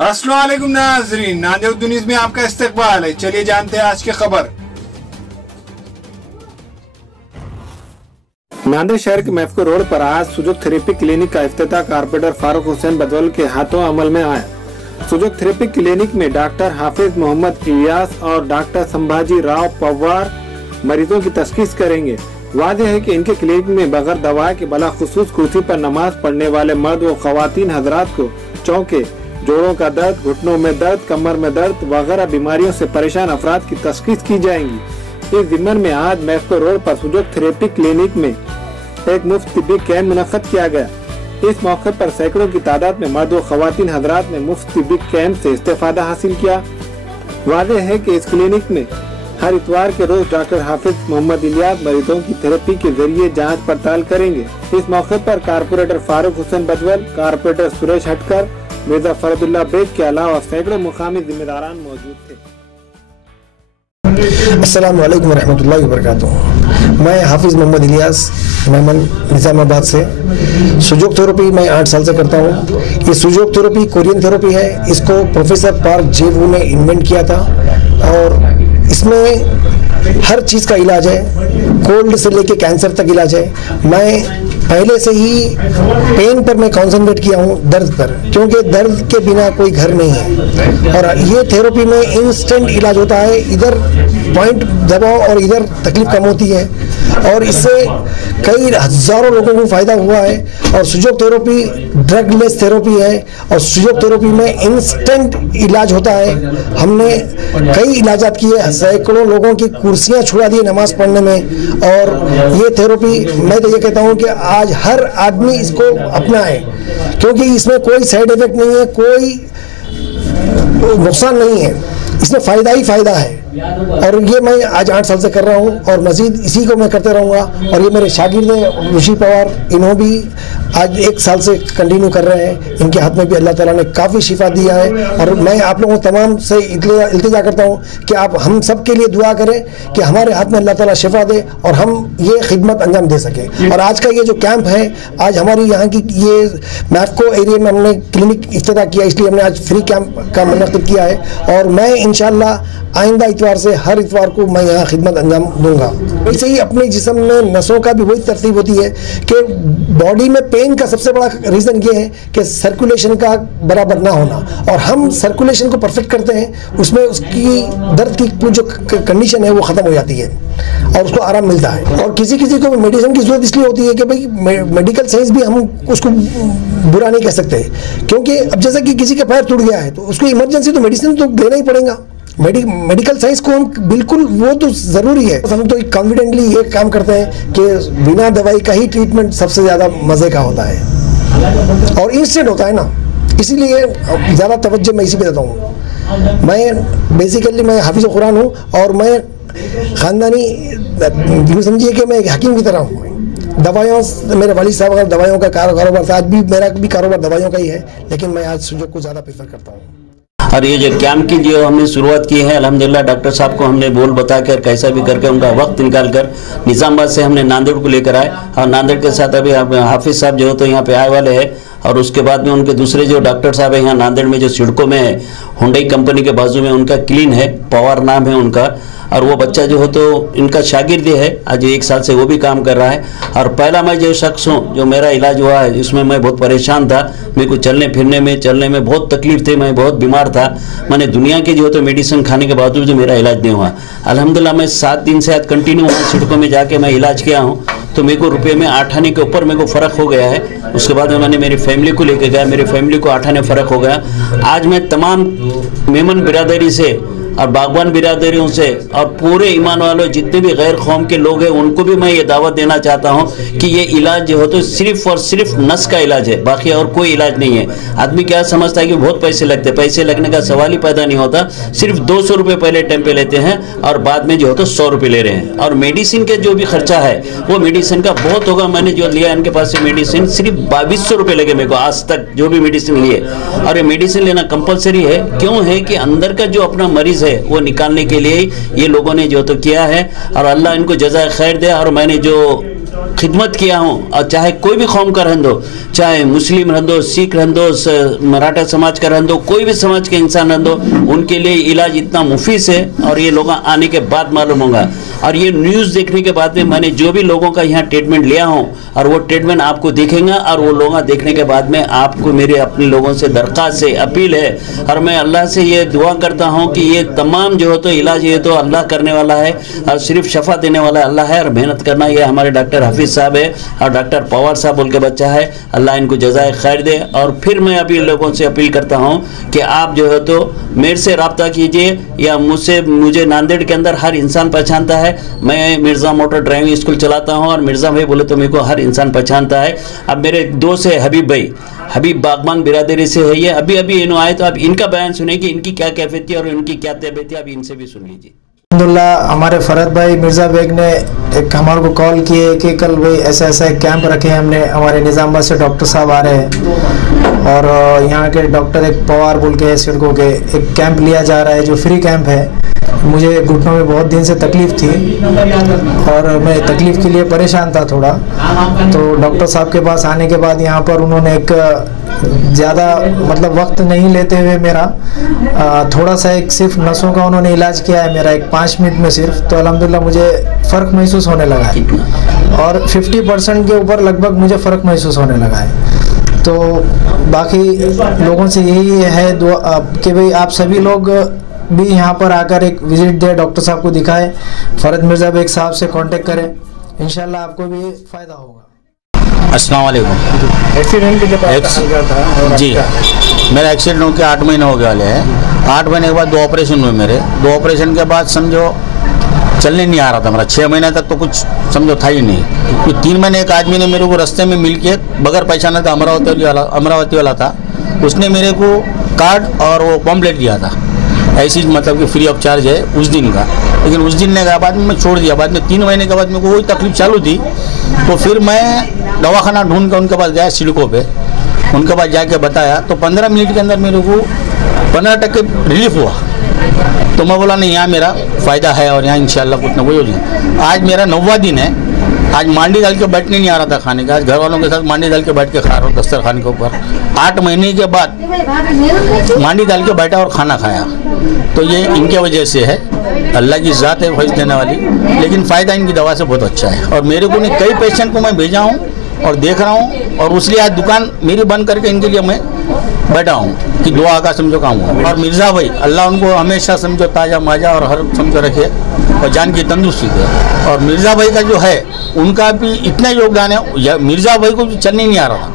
अस्सलाम वालेकुम नाज़रीन, नांदेड़ न्यूज़ में आपका इस्तकबाल है। चलिए जानते हैं आज की खबर। नांदेड़ शहर के मैफको रोड पर आज सुजोग थेरेपी क्लिनिक का इफ्तिताह कारपोरेटर फारूक हुसैन बदवल के हाथों अमल में आया। सुजोग थेरेपी क्लिनिक में डॉक्टर हाफिज मोहम्मद इलियास और डॉक्टर संभाजी राव पवार मरीजों की तशखीस करेंगे। वादे है कि इनके क्लिनिक में बगैर दवा के बलाखुसूस कुर्सी पर नमाज पढ़ने वाले मर्द व खवातीन हजरात को चौके, जोड़ों का दर्द, घुटनों में दर्द, कमर में दर्द वगैरह बीमारियों से परेशान अफराद की तशखीस की जाएंगी। इस जिम्मन में आज मैफको रोड पर सुजोग थेरेपी क्लिनिक में एक मुफ्त तिब्बी कैंप मुनक्कद किया गया। इस मौके पर सैकड़ों की तादाद में मर्द व खवातीन हजरात ने मुफ्त तिब्बी कैंप से इस्तेफादा हासिल किया। वादे है कि इस क्लिनिक में हर इतवार के रोज डॉक्टर हाफिज मोहम्मद इलियास मरीजों की थेरेपी के जरिए जांच पड़ताल करेंगे। इस मौके पर कारपोरेटर फारूक हुसैन बदवल, कारपोरेटर सुरेश हटकर, मिर्जा फरदुल्ला बेग के अलावा सैकड़ों मुकामी जिम्मेदारान मौजूद थे। अस्सलाम वालेकुम रहमतुल्लाहि व बरकातुहू। मैं हाफिज मोहम्मद इलियास मेमन निज़ामाबाद से। सुजोग थेरेपी मैं 8 साल से करता हूँ। ये सुजोग थेरेपी कोरियन थेरेपी है। इसको प्रोफेसर पार्क जे वू ने इन्वेंट किया था और इसमें हर चीज़ का इलाज है, कोल्ड से लेके कैंसर तक इलाज है। मैं पहले से ही पेन पर मैं कॉन्सेंट्रेट किया हूँ, दर्द पर, क्योंकि दर्द के बिना कोई घर नहीं है। और ये थेरेपी में इंस्टेंट इलाज होता है, इधर पॉइंट दबाओ और इधर तकलीफ कम होती है और इससे कई हज़ारों लोगों को फ़ायदा हुआ है। और सुजोग थेरेपी ड्रग लेस थेरेपी है और सुजोग थेरेपी में इंस्टेंट इलाज होता है। हमने कई इलाजात किए, सैकड़ों लोगों की कुर्सियाँ छुड़ा दी नमाज पढ़ने में। और ये थेरेपी मैं तो ये कहता हूँ कि आज हर आदमी इसको अपनाए, क्योंकि इसमें कोई साइड इफेक्ट नहीं है, कोई नुकसान नहीं है, इसमें फ़ायदा ही फ़ायदा है। और ये मैं आज 8 साल से कर रहा हूँ और मज़ीद इसी को मैं करते रहूँगा। और ये मेरे शागिर्द हैं ऋषि पवार, इन्हों भी आज 1 साल से कंटिन्यू कर रहे हैं। इनके हाथ में भी अल्लाह ताला ने काफ़ी शिफा दिया है। और मैं आप लोगों तमाम से इल्तिजा करता हूँ कि आप हम सब के लिए दुआ करें कि हमारे हाथ में अल्लाह ताला शिफा दे और हम ये खिदमत अंजाम दे सकें। और आज का ये जो कैंप है, आज हमारी यहाँ की ये मैफको एरिया में हमने क्लिनिक इफ्तिताह किया, इसलिए हमने आज फ्री कैंप का मुनक़्क़िद किया है। और मैं इंशाअल्लाह आइंदा इतवार से हर इतवार को मैं यहाँ खिदमत अंजाम दूंगा। वैसे ही अपने जिस्म में नसों का भी वही तरतीब होती है कि बॉडी में पेन का सबसे बड़ा रीज़न ये है कि सर्कुलेशन का बराबर ना होना, और हम सर्कुलेशन को परफेक्ट करते हैं, उसमें उसकी दर्द की जो कंडीशन है वो ख़त्म हो जाती है और उसको आराम मिलता है। और किसी किसी को मेडिसिन की ज़रूरत इसलिए होती है कि भाई मेडिकल साइंस भी हम उसको बुरा नहीं कह सकते, क्योंकि अब जैसा कि किसी का पैर टूट गया है तो उसको इमरजेंसी तो मेडिसिन तो देना ही पड़ेगा। मेडिकल साइंस को हम बिल्कुल, वो तो ज़रूरी है। हम तो कॉन्फिडेंटली ये काम करते हैं कि बिना दवाई का ही ट्रीटमेंट सबसे ज़्यादा मज़े का होता है और इंस्टेंट होता है ना, इसीलिए ज़्यादा तवज्जो मैं इसी पे देता हूँ। मैं बेसिकली मैं हाफिज़ कुरान हूँ और मैं ख़ानदानी, यूँ समझिए कि मैं एक हकीम की तरह हूँ। दवाइयों, मेरे वालिद साहब का दवाइयों का कारोबार था, आज भी मेरा भी कारोबार दवाइयों का ही है, लेकिन मैं आज सुजोग को ज़्यादा प्रेफर करता हूँ। और ये जो कैंप की जो हमने शुरुआत की है, अल्हम्दुलिल्लाह डॉक्टर साहब को हमने बोल बताकर कैसा भी करके उनका वक्त निकाल कर निज़ामाबाद से हमने नांदेड़ को लेकर आए। और नांदेड़ के साथ अभी हाफिज साहब जो तो यहाँ पे आए वाले हैं। और उसके बाद में उनके दूसरे जो डॉक्टर साहब है यहाँ नांदेड़ में, जो सिडको में है, हुंडई कंपनी के बाजू में उनका क्लीन है, पवार नाम है उनका। और वो बच्चा जो हो तो इनका शागिर्द है, आज 1 साल से वो भी काम कर रहा है। और पहला मैं जो शख्स हूँ जो मेरा इलाज हुआ है, जिसमें मैं बहुत परेशान था, मेरे को चलने में बहुत तकलीफ थी, मैं बहुत बीमार था। मैंने दुनिया की जो तो मेडिसिन खाने के बावजूद जो मेरा इलाज नहीं हुआ। अल्हम्दुलिल्लाह मैं 7 दिन से आज कंटिन्यू वहाँ सिडको में जाके मैं इलाज किया हूँ, तो मेरे को रुपये में 8 आने के ऊपर मेरे को फ़र्क हो गया है। उसके बाद में मैंने मेरी फैमिली को लेकर गया, मेरी फैमिली को 8 आने फ़र्क हो गया। आज मैं तमाम मेमन बिरादरी से और बागवान बिरादरियों से और पूरे ईमान वालों जितने भी गैर कौम के लोग हैं उनको भी मैं ये दावत देना चाहता हूँ कि ये इलाज जो हो तो सिर्फ और सिर्फ नस का इलाज है, बाकी और कोई इलाज नहीं है। आदमी क्या समझता है कि बहुत पैसे लगते, पैसे लगने का सवाल ही पैदा नहीं होता। सिर्फ 200 रुपये पहले टाइम पे लेते हैं और बाद में जो हो तो 100 रुपये ले रहे हैं। और मेडिसिन के जो भी खर्चा है वो मेडिसिन का बहुत होगा। मैंने जो लिया इनके पास से मेडिसिन सिर्फ 2200 रुपये लगे मेरे को आज तक जो भी मेडिसिन लिए। और ये मेडिसिन लेना कंपलसरी है, क्यों है कि अंदर का जो अपना मरीज है वो निकालने के लिए ये लोगों ने जो तो किया है। और अल्लाह इनको जज़ाए खैर दे। और मैंने जो खिदमत किया हूँ, और चाहे कोई भी कौम का रहन दो, चाहे मुस्लिम रहन दो, सिख रहन दो, मराठा समाज का रहन दो, कोई भी समाज के इंसान रहन दो, उनके लिए इलाज इतना मुफीद है। और ये लोग आने के बाद मालूम होगा, और ये न्यूज़ देखने के बाद में मैंने जो भी लोगों का यहाँ ट्रीटमेंट लिया हूँ, और वो ट्रीटमेंट आपको दिखेगा, और वो लोग देखने के बाद में आपको मेरे अपने लोगों से दरख्वास्त है, अपील है, और मैं अल्लाह से ये दुआ करता हूँ कि ये तमाम जो हो तो इलाज ये तो अल्लाह करने वाला है, और सिर्फ शफा देने वाला अल्लाह है, और मेहनत करना ये हमारे डॉक्टर हाफिज साहब है और डॉक्टर पवार साहब बोल के बच्चा है, अल्लाह इनको जज़ाए खैर दे। और फिर मैं अभी लोगों से अपील करता हूँ कि आप जो है तो मेरे से रब्ता कीजिए, या मुझे नांदेड़ के अंदर हर इंसान पहचानता है। मैं मिर्ज़ा मोटर ड्राइविंग स्कूल चलाता हूँ, और मिर्ज़ा भाई बोले तो मेरे को हर इंसान पहचानता है। अब मेरे दोस्त है हबीब भाई, हबीब बागबान बिरादरी से है ये, अभी इन्हों आए, तो आप इनका बयान सुने कि इनकी क्या कैफियत थी और इनकी क्या तबीयत थी, आप इनसे भी सुन लीजिए। अल्हम्दुलिल्लाह हमारे फरहत भाई मिर्ज़ा बेग ने एक हमारे को कॉल किए कि कल भाई ऐसा ऐसा एक कैंप रखे हैं हमने, हमारे निज़ामाबाद से डॉक्टर साहब आ रहे हैं, और यहाँ के डॉक्टर एक पवार बोल के सिडको के एक कैंप लिया जा रहा है जो फ्री कैंप है। मुझे घुटनों में बहुत दिन से तकलीफ़ थी, और मैं तकलीफ़ के लिए परेशान था थोड़ा, तो डॉक्टर साहब के पास आने के बाद यहाँ पर उन्होंने एक ज़्यादा मतलब वक्त नहीं लेते हुए मेरा थोड़ा सा एक सिर्फ नसों का उन्होंने इलाज किया है मेरा, एक 5 मिनट में सिर्फ, तो अल्हम्दुलिल्लाह मुझे फ़र्क महसूस होने लगा है, और 50% के ऊपर लगभग मुझे फ़र्क महसूस होने लगा है। तो बाकी लोगों से यही है दुआ कि भाई आप सभी लोग भी यहाँ पर आकर एक विजिट दे, डॉक्टर साहब को दिखाएं, फरहत मिर्ज़ा बेग साहब से कांटेक्ट करें, इंशाल्लाह आपको भी फ़ायदा होगा। अस्सलाम वालेकुम। एक्सीडेंट के बाद जी, मेरा एक्सीडेंट होकर 8 महीने हो गए वाले हैं। 8 महीने के बाद 2 ऑपरेशन हुए मेरे। 2 ऑपरेशन के बाद समझो चलने नहीं आ रहा था मेरा। 6 महीने तक तो कुछ समझो था ही नहीं। तो 3 महीने एक आदमी ने मेरे को रास्ते में मिल के बगैर पहचाना था, अमरावती वाला था, उसने मेरे को कार्ड और वो पम्पलेट दिया था, ऐसी मतलब कि फ्री ऑफ चार्ज है उस दिन का। लेकिन उस दिन ने कहा, बाद में मैं छोड़ दिया। बाद में 3 महीने के बाद मेरे को वही तकलीफ चालू थी, तो फिर मैं दवाखाना ढूंढ कर उनके पास गया सिडको पे, उनके पास जाके बताया, तो 15 मिनट के अंदर मेरे को 15% रिलीफ हुआ। तो मैं बोला नहीं, यहाँ मेरा फ़ायदा है और यहाँ इंशाल्लाह कुछ ना कुछ हो जाए। आज मेरा 9वां दिन है। आज मांडी डाल के बैठने नहीं आ रहा था खाने का, आज घर वालों के साथ मांडी डाल के बैठ के खा रहा हूँ दस्तरखान के ऊपर। 8 महीने के बाद मांडी डाल के बैठा और खाना खाया। तो ये इनके वजह से है, अल्लाह की ज़ात है फैज़ देने वाली, लेकिन फ़ायदा इनकी दवा से बहुत अच्छा है। और मेरे को नहीं, कई पेशेंट को मैं भेजा हूँ और देख रहा हूँ, और उसलिए आज दुकान मेरी बंद करके इनके लिए मैं बैठा हूँ कि दुआ का समझो काम हुआ। और मिर्ज़ा भाई, अल्लाह उनको हमेशा समझो ताज़ा माजा और हर समझो रखे और जान की तंदुरुस्ती दे। और मिर्ज़ा भाई का जो है उनका भी इतना योगदान है, मिर्ज़ा भाई को चलने नहीं आ रहा था।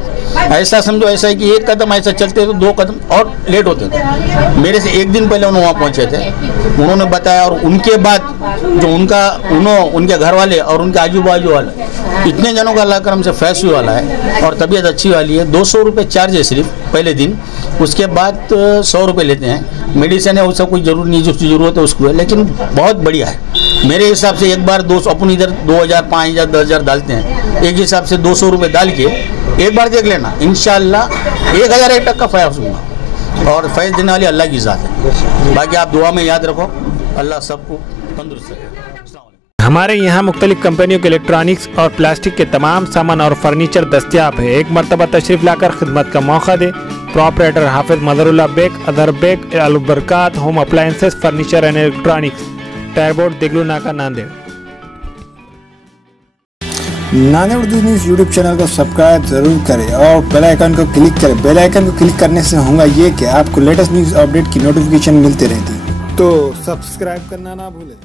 ऐसा समझो, ऐसा है कि 1 कदम ऐसा चलते तो 2 कदम और लेट होते थे। मेरे से 1 दिन पहले उन्होंने वहाँ पहुँचे थे, उन्होंने बताया, और उनके बाद जो उनके घर वाले और उनके आजू बाजू वाले इतने जनों का अल्लाह करम से फैस हुआ वाला है, और तबीयत अच्छी वाली है। 200 रुपये चार्ज है सिर्फ पहले दिन, उसके बाद 100 रुपये लेते हैं। मेडिसिन है उसका कोई जरूर नहीं, जिसकी ज़रूरत है उसको है, लेकिन बहुत बढ़िया है मेरे हिसाब से। एक बार 200 अपन इधर 2000, 5000, 10,000 डालते हैं, एक हिसाब से 200 रुपये डाल के एक बार देख लेना, इंशाल्लाह 1001 का फ़ैज़ होगा। और फैज़ देने वाली अल्लाह की ज़ात है। बाकी आप दुआ में याद रखो, अल्लाह सबको तंदुरुस्त रखे। हमारे यहाँ मुख्तलिफ कंपनियों के इलेक्ट्रॉनिक्स और प्लास्टिक के तमाम सामान और फर्नीचर दस्तियाब है। एक मरतबा तशरीफ लाकर खिदमत का मौका दे। प्रॉपरेटर हाफिज मदरुल्लाह बेग, अदर Baig, Albarkat home appliances, furniture and electronics, टायरबोर्ड, दिगलू नाका, Nanded. Nanded Urdu news YouTube channel को सब्सक्राइब जरूर करें और बेल आइकन को क्लिक करें। बेल आइकन को क्लिक करने से होगा ये कि आपको लेटेस्ट न्यूज़ अपडेट की नोटिफिकेशन मिलती रहती है, तो सब्सक्राइब करना ना भूलें।